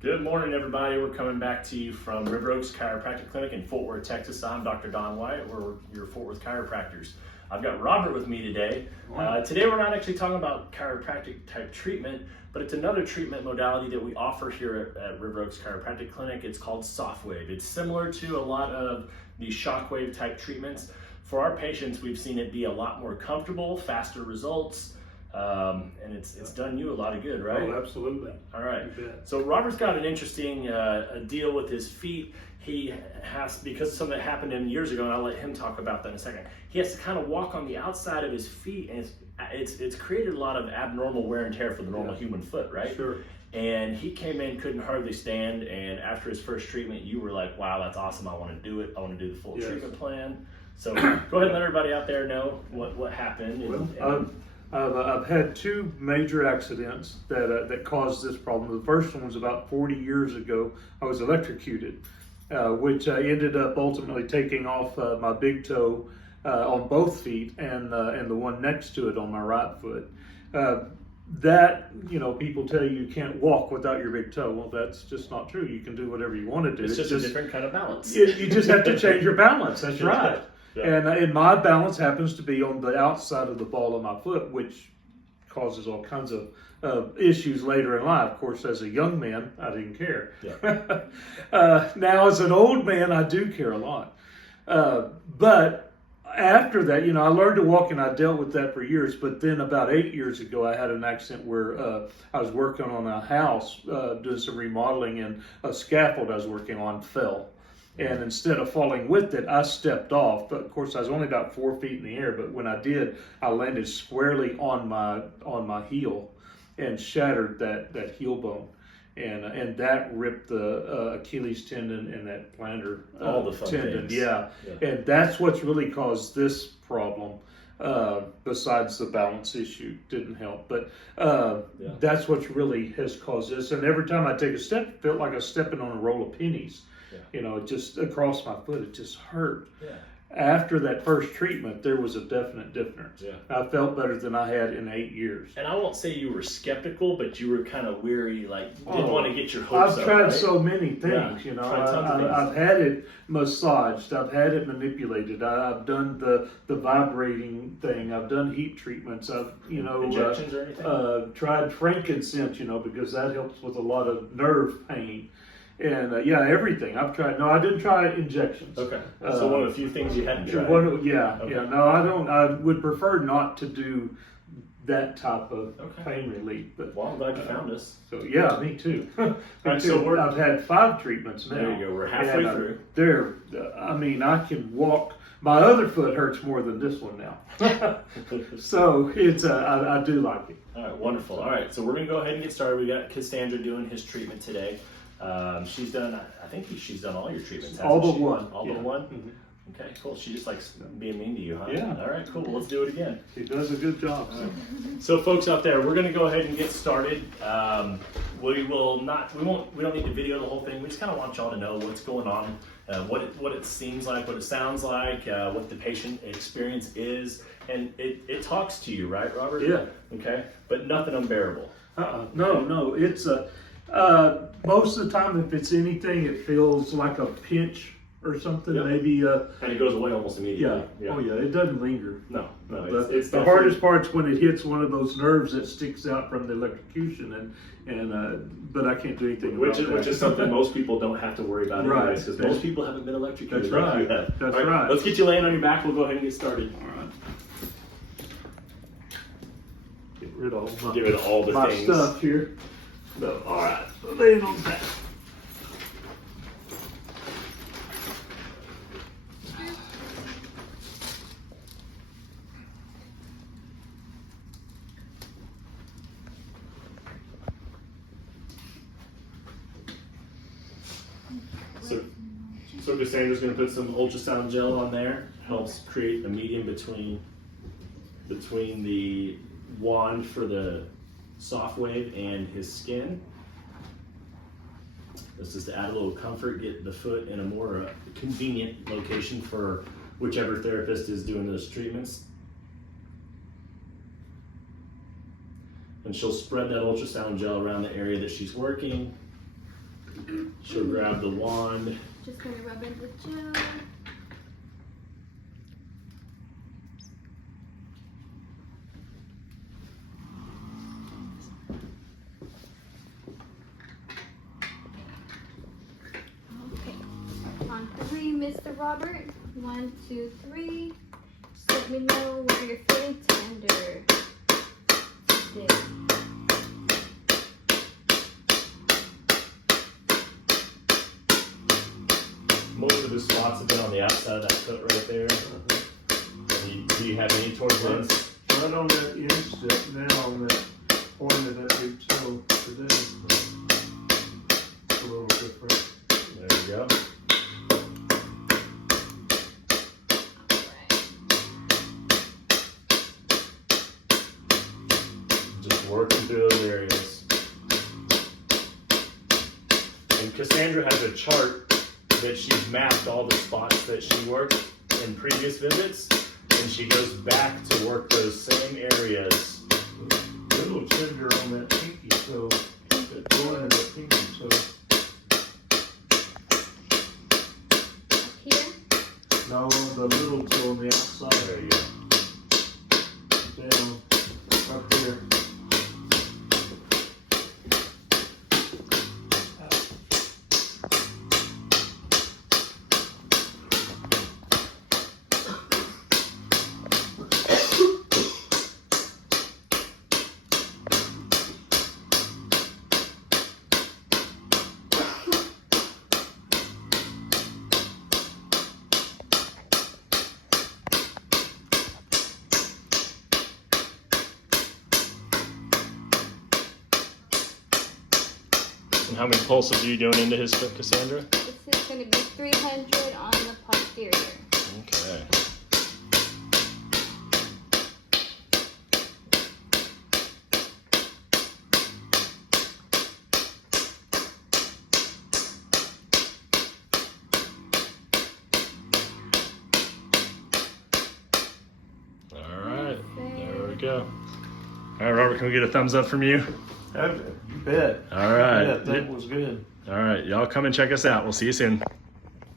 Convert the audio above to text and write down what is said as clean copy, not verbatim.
Good morning, everybody. We're coming back to you from River Oaks Chiropractic Clinic in Fort Worth, Texas. I'm Dr. Don White. We're your Fort Worth Chiropractors. I've got Robert with me today. Today we're not actually talking about chiropractic type treatment, but it's another treatment modality that we offer here at River Oaks Chiropractic Clinic. It's called SoftWave. It's similar to a lot of the Shockwave type treatments. For our patients, we've seen it be a lot more comfortable, faster results, and it's done you a lot of good, right? Oh, absolutely. All right. So Robert's got an interesting deal with his feet. He has, because something that happened to him years ago, and I'll let him talk about that in a second. He has to kind of walk on the outside of his feet, and it's created a lot of abnormal wear and tear for the normal human foot, right? Sure. And he came in, couldn't hardly stand, and after his first treatment, you were like, wow, that's awesome, I want to do it. I want to do the full treatment plan. So go ahead and let everybody out there know what happened. I've had two major accidents that caused this problem. The first one was about 40 years ago. I was electrocuted, which ended up ultimately taking off my big toe on both feet and the one next to it on my right foot. People tell you can't walk without your big toe. Well, that's just not true. You can do whatever you want to do. It's just a different kind of balance. You just have to change your balance. That's right. Yeah. And my balance happens to be on the outside of the ball of my foot, which causes all kinds of issues later in life. Of course, as a young man, I didn't care. Yeah. Now, as an old man, I do care a lot. But after that, I learned to walk, and I dealt with that for years. But then about 8 years ago, I had an accident where I was working on a house, doing some remodeling, and a scaffold I was working on fell. And instead of falling with it, I stepped off. But of course, I was only about 4 feet in the air. But when I did, I landed squarely on my heel and shattered that heel bone, and that ripped the Achilles tendon and that plantar all the fun tendon. Things. Yeah, and that's what's really caused this problem. Besides the balance issue didn't help, but that's what really has caused this. And every time I take a step, it felt like I was stepping on a roll of pennies. Just across my foot, it just hurt. Yeah. After that first treatment, there was a definite difference. Yeah. I felt better than I had in 8 years. And I won't say you were skeptical, but you were kind of weary, like you didn't want to get your hopes up. I've tried right? so many things, Tried I've had it massaged, I've had it manipulated, I've done the vibrating thing, I've done heat treatments, I've injections or anything? Tried frankincense, because that helps with a lot of nerve pain. And everything I've tried. No, I didn't try injections. Okay. So one of the few things you hadn't tried. Okay. No, I don't. I would prefer not to do that type of pain relief. But well, I'm glad you found us. So yeah, me too. Right, so I've had 5 treatments now. There you go. We're halfway through. I can walk. My other foot hurts more than this one now. So it's I do like it. All right, wonderful. All right, so we're gonna go ahead and get started. We got Cassandra doing his treatment today. She's done all your treatments. All but one. All but one? Mm-hmm. Okay, cool. She just likes being mean to you, huh? Yeah. All right, cool. Well, let's do it again. She does a good job. So folks out there, we're going to go ahead and get started. We don't need to video the whole thing. We just kind of want y'all to know what's going on, what it seems like, what it sounds like, what the patient experience is, and it talks to you, right, Robert? Yeah. Okay, but nothing unbearable. No, it's most of the time, if it's anything, it feels like a pinch or something. Maybe and it goes away almost immediately. Yeah. Oh yeah, it doesn't linger. No. It's the hardest part's when it hits one of those nerves that sticks out from the electrocution, but I can't do anything about that. Which is something most people don't have to worry about, right? Because most people haven't been electrocuted. That's right. That's right. Let's get you laying on your back. We'll go ahead and get started. All right. Get rid of all the my things. Stuff here. So, all right, so laying on back. So Cassandra's going to put some ultrasound gel on there. Helps create a medium between the wand for the SoftWave and his skin. This is to add a little comfort, get the foot in a more convenient location for whichever therapist is doing those treatments. And she'll spread that ultrasound gel around the area that she's working. She'll grab the wand. Just gonna rub in the gel. Okay. On 3, Mr. Robert. 1, 2, 3. Just let me know where you're feeling tender. There. Most of the spots have been on the outside of that foot right there. Do you have any towards the inside? Right on that instep now on that point of that big toe today. It's a little different. There you go. Just working through those areas. And Cassandra has a chart that she's mapped all the spots that she worked in previous visits, and she goes back to work those same areas. A little tender on that pinky toe, that joint of that pinky toe. Up here. No, the little toe on the outside. There you go. Down, up here. And how many pulses are you doing into his foot, Cassandra? This is going to be 300 on the posterior. Okay. All right, there we go. All right, Robert, can we get a thumbs up from you? You bet. All right. Yeah, that was good. All right, y'all come and check us out. We'll see you soon.